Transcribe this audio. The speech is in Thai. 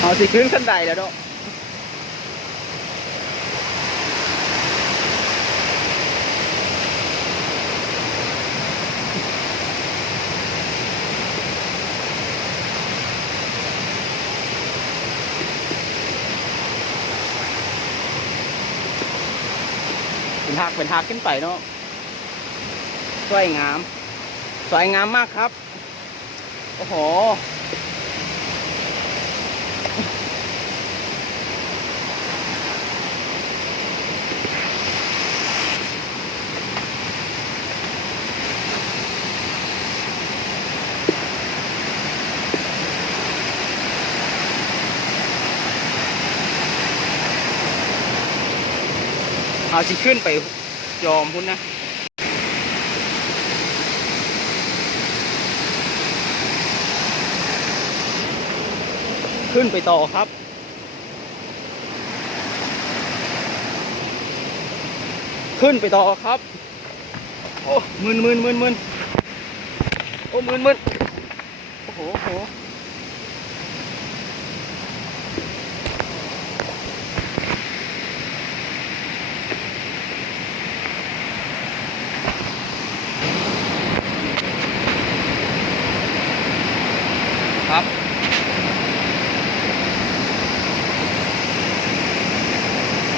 เอาสิขึ้นขั้นใดแล้วเนาะเป็นหักขึ้นไปเนาะสวยงามสวยงามมากครับโอ้โหเอาสิขึ้นไปยอมพุ่นนะขึ้นไปต่อครับขึ้นไปต่อครับโอ้มึนโอ้มึนโอ้โห